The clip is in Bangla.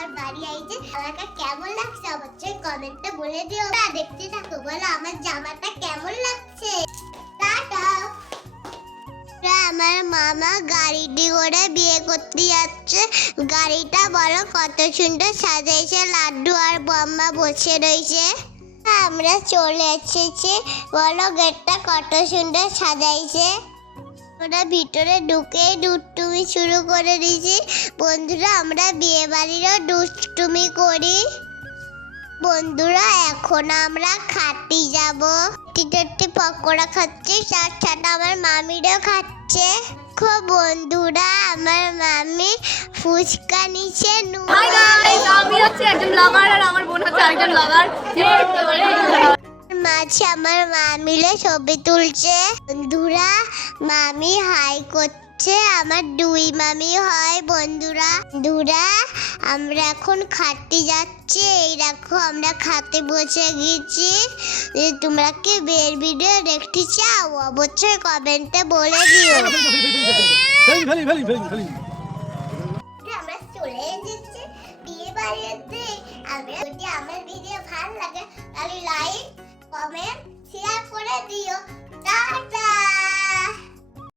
আমার বাড়ি আইছে। আমাকে কেমন লাগছে অবশ্যই কমেন্টে বলে দিও। দেখতে থাকো, বলো আমার জামাটা কেমন লাগছে। টাটা। আমার মামা গাড়িটি করে বিয়ে করতে যাচ্ছে। গাড়িটা বলো কত সুন্দর সাজাইছে, লাড্ডু আর বম্মা বসে রয়েছে। আমরা চলে এসেছি, বলো গেটটা কত সুন্দর সাজাইছে। আমরা ভিতরে ঢুকে দুষ্টুমি শুরু করে দিয়েছি। বন্ধুরা আমরা বিয়ে বাড়িরও দুষ্টুমি করি। বন্ধুরা এখন আমরা খাটি যাব। টিটি পকোড়া খাচ্ছে, তার সাথে আমার মামিরও খাচ্ছে। খুব বন্ধুরা আমার মামি ফুচকা নিচে আমি হচ্ছে একজন ব্লগার আর আমার বোন হচ্ছে আরেকজন ব্লগার। মাঝে আমার মামিলে ছবি তুলছে। বন্ধুরা মামি হাই করছে, আমার দুই মামি হয়। বন্ধুরা আমরা এখন খাতে যাচ্ছি। এই দেখো আমরা খাতে বসে গেছি। তোমরা কি বের ভিডিও দেখতে চাও অবশ্যই কমেন্টে বলে দিও। আমরা চলে এসেছি বিয়ে বাড়িতে। যদি আমার ভিডিও ভালো লাগে তাহলে লাইক কমেন্ট শেয়ার করে দিও। টাটা।